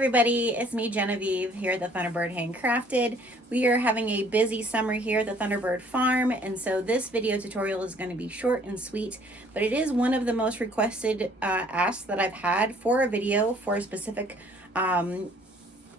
Everybody, it's me Genevieve here at the Thunderbird HandCrafted. We are having a busy summer here at the Thunderbird farm, and so this video tutorial is going to be short and sweet, but it is one of the most requested asks that I've had for a video for a specific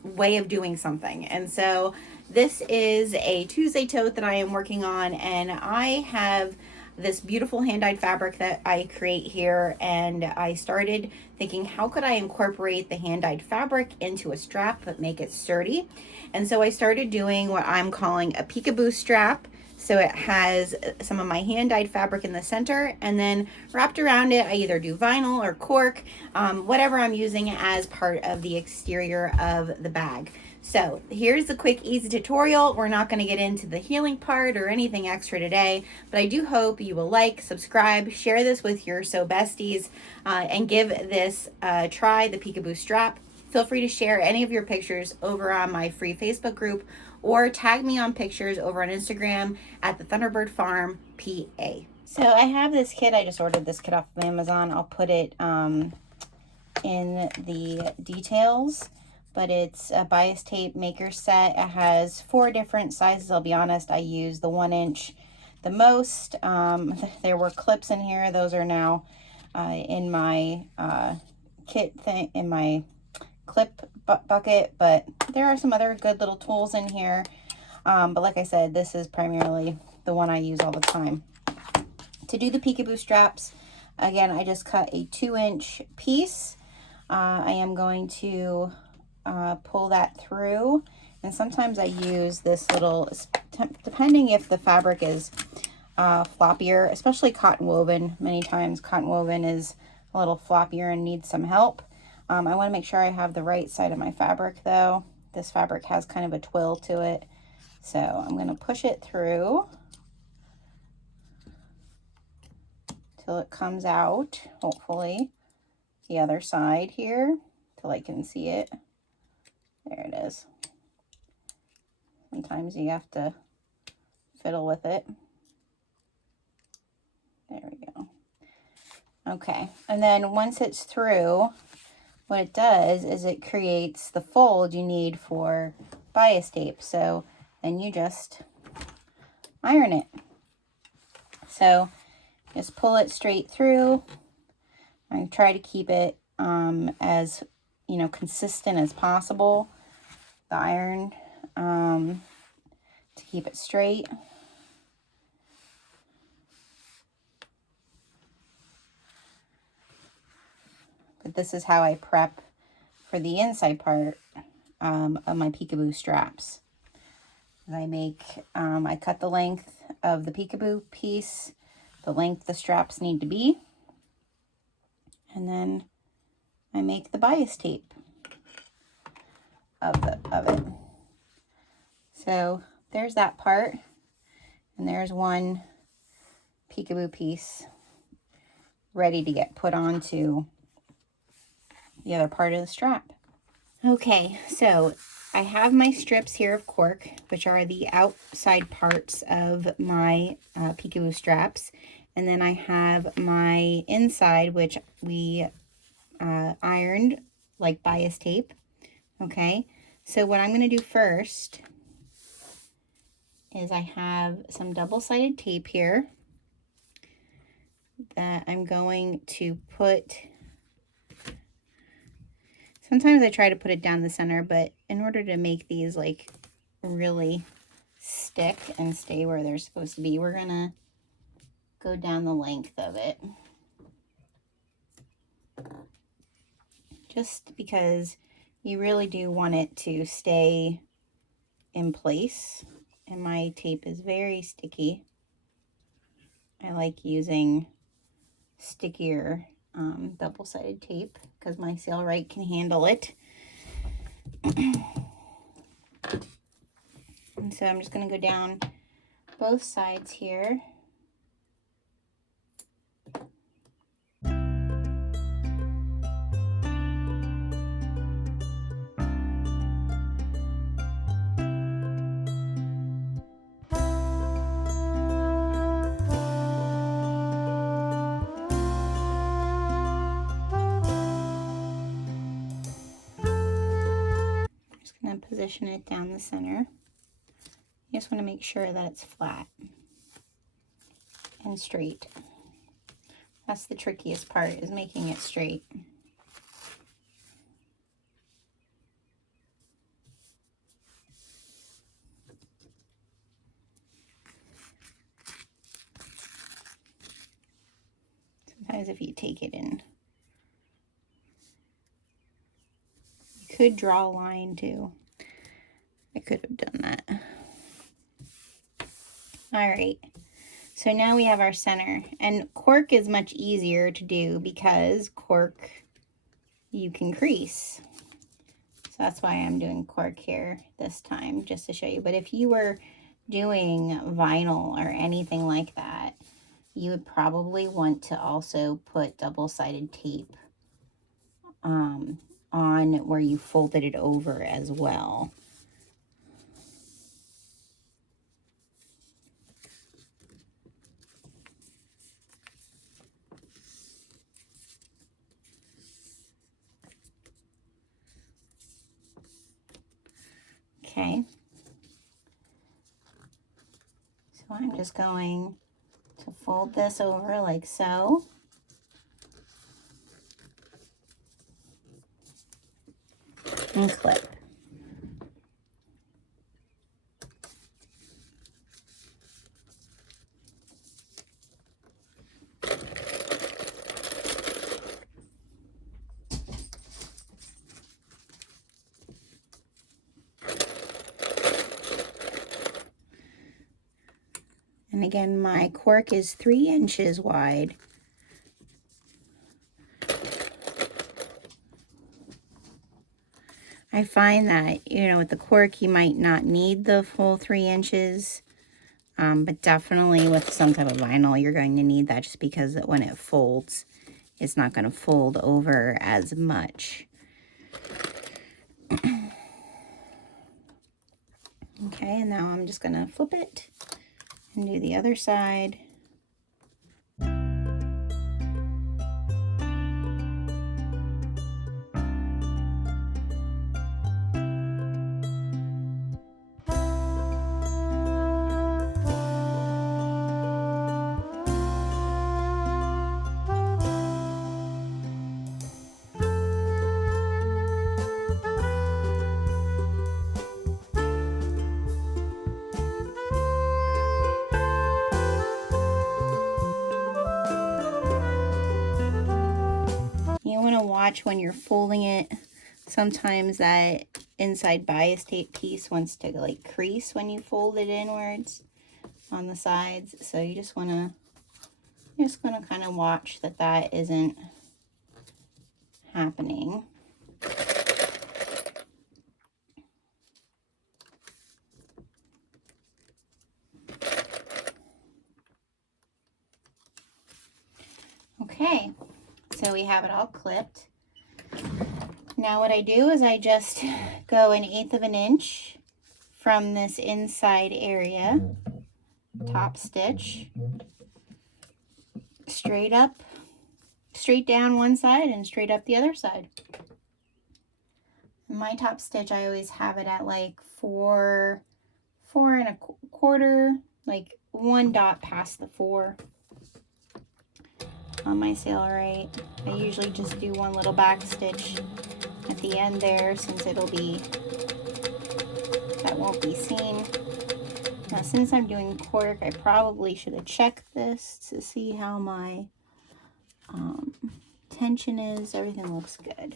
way of doing something. And so this is a Tuesday tote that I am working on, and I have this beautiful hand-dyed fabric that I create here, and I started thinking, how could I incorporate the hand-dyed fabric into a strap but make it sturdy? And so I started doing what I'm calling a peekaboo strap. So it has some of my hand-dyed fabric in the center, and then wrapped around it I either do vinyl or cork, whatever I'm using as part of the exterior of the bag. So here's a quick easy tutorial. We're not going to get into the healing part or anything extra today, but I do hope you will like, subscribe, share this with your sew besties, and give this a try, the peekaboo strap. Feel free to share any of your pictures over on my free Facebook group, or tag me on pictures over on Instagram at the Thunderbird Farm PA. So I have this kit. I just ordered this kit off of Amazon. I'll put it in the details, but it's a bias tape maker set. It has 4 different sizes. I'll be honest, I use the 1 inch the most. There were clips in here. Those are now in my kit thing, in my clip bucket, but there are some other good little tools in here, but like I said, this is primarily the one I use all the time. To do the peekaboo straps, again, I just cut a 2-inch piece. I am going to pull that through, and sometimes I use this little, depending if the fabric is floppier, especially cotton woven. Many times cotton woven is a little floppier and needs some help. I want to make sure I have the right side of my fabric though. This fabric has kind of a twill to it. So I'm going to push it through till it comes out, hopefully, the other side here, till I can see it. There it is. Sometimes you have to fiddle with it. There we go. Okay, and then once it's through, what it does is it creates the fold you need for bias tape. So then you just iron it. So just pull it straight through. I try to keep it as consistent as possible. The iron to keep it straight. But this is how I prep for the inside part of my peekaboo straps. I cut the length of the peekaboo piece, the length the straps need to be, and then I make the bias tape of it. So there's that part, and there's one peekaboo piece ready to get put onto the other part of the strap. Okay, so I have my strips here of cork, which are the outside parts of my peekaboo straps, and then I have my inside, which we ironed like bias tape. Okay, so what I'm going to do first is I have some double-sided tape here that I'm going to put. Sometimes I try to put it down the center, but in order to make these like really stick and stay where they're supposed to be, we're gonna go down the length of it. Just because you really do want it to stay in place, and my tape is very sticky. I like using stickier double-sided tape because my Sailrite can handle it. And so I'm just going to go down both sides here. going to position it down the center. You just want to make sure that it's flat and straight. That's the trickiest part, is making it straight. Sometimes if you take it in, you could draw a line too. I could have done that. All right, so now we have our center, and cork is much easier to do because cork you can crease. So that's why I'm doing cork here this time, just to show you. But if you were doing vinyl or anything like that, you would probably want to also put double-sided tape on where you folded it over as well. Okay. So I'm just going to fold this over like so. And clip. And again, my cork is 3 inches wide. I find that, you know, with the cork, you might not need the full 3 inches, but definitely with some type of vinyl, you're going to need that, just because when it folds, it's not going to fold over as much. Okay, and now I'm just going to flip it and do the other side. You want to watch when you're folding it. Sometimes that inside bias tape piece wants to like crease when you fold it inwards on the sides. So you just want to kind of watch that that isn't happening. Okay, so we have it all clipped. Now what I do is I just go 1/8 of an inch from this inside area, top stitch, straight up, straight down one side and straight up the other side. My top stitch, I always have it at like 4 1/4, like 1 dot past the 4 on my Sailrite. I usually just do one little back stitch at the end there, since that won't be seen. Now, since I'm doing cork, I probably should have checked this to see how my tension is. Everything looks good.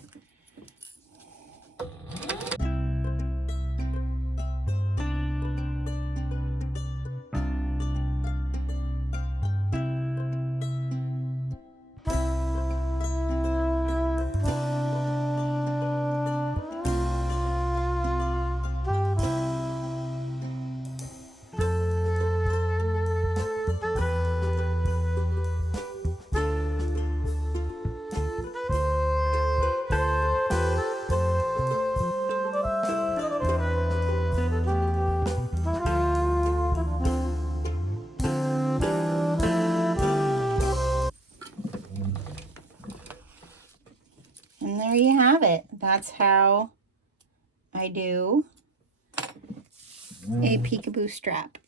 And there you have it. That's how I I do a peekaboo strap.